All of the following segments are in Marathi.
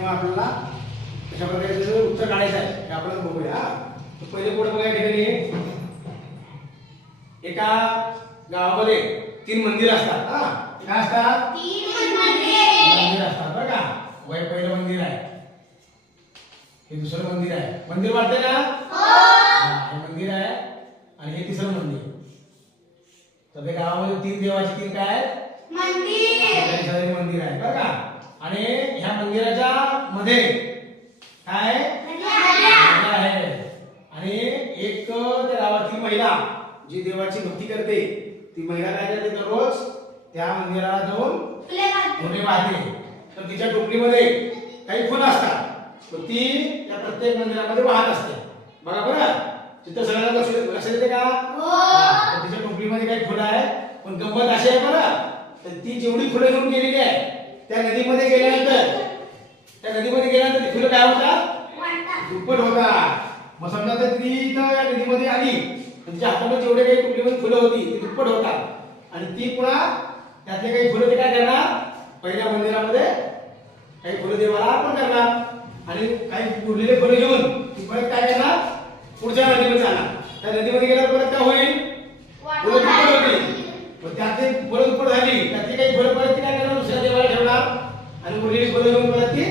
तेव्हा आपल्याला अशा प्रकारे त्याचं उत्तर काढायचं आहे. हे आपल्याला बघूया. तर पहिले पुढे बघा या ठिकाणी. एका गावामध्ये तीन मंदिर असतात. हा. काय असतात? मंदिर. असतात बरं का? वय पहिलं मंदिर आहे. हे दुसरं मंदिर आहे. मंदिर वाटतंय ना हा, हे मंदिर आहे आणि हे तिसरं मंदिर. तर ते गावामध्ये तीन देवाची तीन काय आहेत? मंदिर आहे बरं का? आणि ह्या मंदिराच्या मध्ये काय? आहे. आणि एक त्या गावातील महिला जी देवाची भक्ती करते ती महिला काय करते दररोज? त्या मंदिराला जाऊन फुले वाहते तर तिच्या टोपलीमध्ये काही फुलं असतात. तर ती त्या प्रत्येक मंदिरामध्ये वाहत असते. बघा बरं तिथं सगळ्यांना लक्ष लक्ष देते का? हा, तिच्या टोपलीमध्ये काही फुलं आहे पण गंमत अशी आहे बरं तर ती जेवढी फुलं घेऊन गेलेली आहे त्या नदीमध्ये गेल्यानंतर त्या नदीमध्ये गेल्यानंतर ती फुलं काय होतात दुप्पट होतात मग समजा तर ती इथं या नदीमध्ये आली. तिच्या हातामध्ये जेवढे काही टोपलीमध्ये फुलं होती ती दुप्पट होतात आणि ती पुन्हा त्यातले काही फुलं ते काय करणार? पहिल्या मंदिरामध्ये काही फुलं देवाला अर्पण करणार. आणि काही उरलेले फुलं घेऊन ती परत काय करणार? पुढच्या नदीमध्ये जाणार. त्या नदीमध्ये गेल्यावर परत काय होईल फुलं दुप्पट होतील मग त्यातली फुलं दुप्पट झाली त्यातली काही फुलं परत ती काय करणार दुसऱ्या देवाला ठेवणार आणि उरलेली फुलं घेऊन परत ती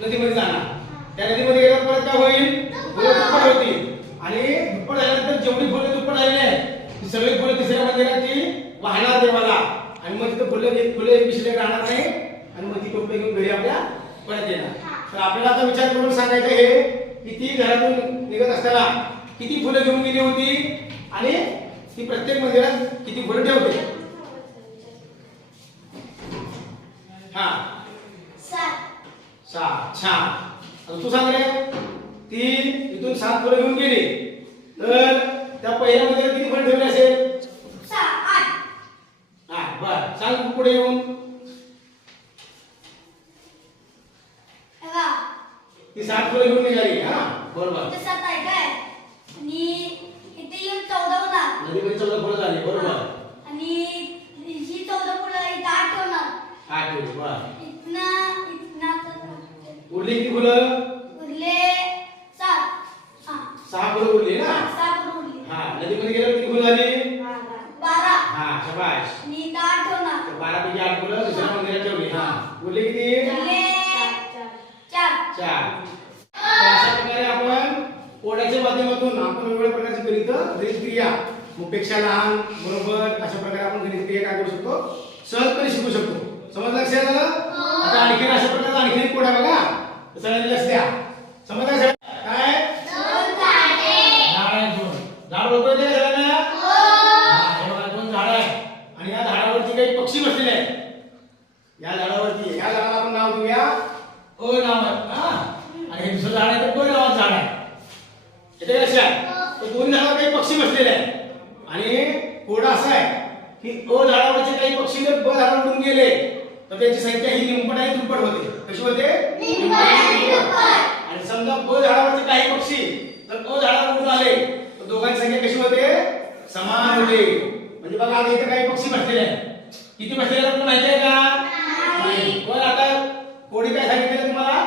नदीमध्ये जाणार त्या नदीमध्ये गेल्यावर परत काय होईल? फुलं दुप्पट होतील. आणि दुप्पट झाल्यानंतर जेवढी फुलं दुप्पट आलेली आहे ती सगळी फुलं तिसऱ्या मंदिराची वाहणार देवाला. आणि मग तिथं फुलं फुलं एक पिशले राहणार नाही. आणि मग ती टोपली घेऊन घरी आपल्या परत येणार. तर आपल्याला आता विचार करून सांगायचं हे की ती घरातून निघत असताना किती फुलं घेऊन गेली होती? आणि ती प्रत्येक मंदिरात किती फुलं ठेवते हा सहा छान आता तू सांग रे. ती इथून सात फुलं घेऊन गेली. तर त्या पहिल्या मंदिरात किती फुलं ठेवली असेल? हा बर. सांग तू पुढे येऊन. ती सात फुलं घेऊन निघाली. हा बरोबर नदीमध्ये चौदा फुलं झाली. बरोबर आठ ठेवली बर उरली किती फुलं फुलं उरली ना हा नदीमध्ये गेल्यावर किती फुलं झाली? हा शबाश. तर बारा पैकी आठ फुलं दुसऱ्या मंदिरात ठेवली हा. उरली किती? चार. अशा प्रकारे आपण कोड्याच्या माध्यमातून आपण वेगवेगळ्या प्रकारची गणित गणित क्रिया मग पेक्षा लहान बरोबर अशा प्रकारे आपण गणित क्रिया काय करू शकतो? सहजपणे शिकू शकतो. समजलं लक्षात आलं? आता आणखीन अशा प्रकारचा कोड आहे बघा. सगळ्यांनी लक्ष द्या. समजलं का सगळ्यांना? काय झाड आहे दोन झाड ओळखू येते का सगळ्यांना हा, हे बघा दोन झाड आहे आणि या झाडावरती काही पक्षी बसलेले आहेत या झाडावरती या झाडाला देऊया अ नाव आहे हा? आणि हे दुसरं झाड आहे ते ब नावाचं झाड आहे. येते लक्षात? तर दोन झाडावर काही पक्षी बसलेले आहेत. आणि कोडा असा आहे की अ झाडावरचे काही पक्षी जर ब झाडावर उडून गेले तर त्यांची संख्या ही निंपट आणि दुप्पट होते. कशी होते? आणि समजा ब झाडावरचे काही पक्षी जर अ झाडावर उडून आले तर दोघांची संख्या कशी होते? समान होते. म्हणजे बघा आता इथे काही पक्षी बसलेले आहेत. किती बसलेले आहेत तुम्हाला माहिती आहे का नाही. पण आता कोणी काय सांगितलं तुम्हाला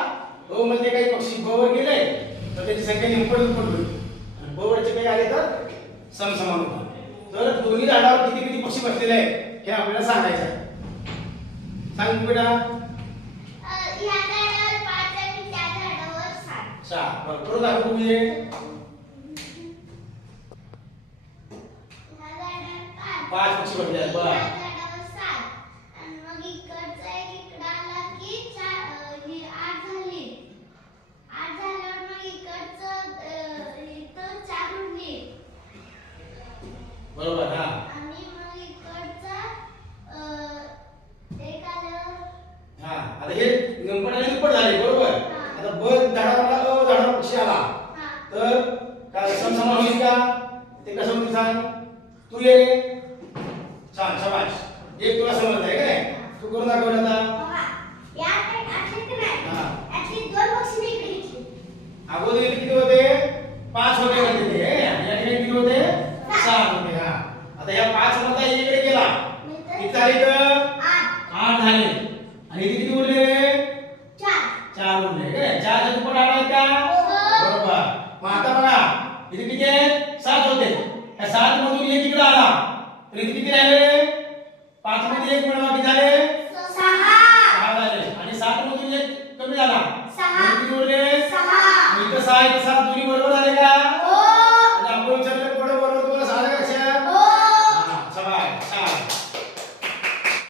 मध्ये काही पक्षी ब वर गेले तर त्याची संख्या दुप्पट होईल. आणि ब वरचे काही आले तर समसमान होतात. तर दोन्ही झाडावर किती किती पक्षी बसलेले आहेत हे आपल्याला सांगायचं आहे. सांग बेटा. दाखव तुम्ही. पाच पक्षी बसले आहेत बरं. आता हे निंपट आणि दुप्पट झाले बरोबर? आता ब झाडावरला अ झाडावर पक्षी आला. तर काय समसमान होईल का? ते कसं होईल सांग? तू ये. छान शाबाश एक तुला समजत आहे का नाही? तू करून दाखवलं आता. अगोदर इथे. किती होते? पाच होते म्हणते ते या ठिकाणी किती होते? सहा होते हा. आता या पाच मधला इकडे गेला किती झाले तर आठ झाले. हे किती उरले? चार. उरले चार चे आला का हो. बरोबर. मग आता बघा इथे किती आहे सात होते. सात मधून एक इकडे आला. तर किती राहिले?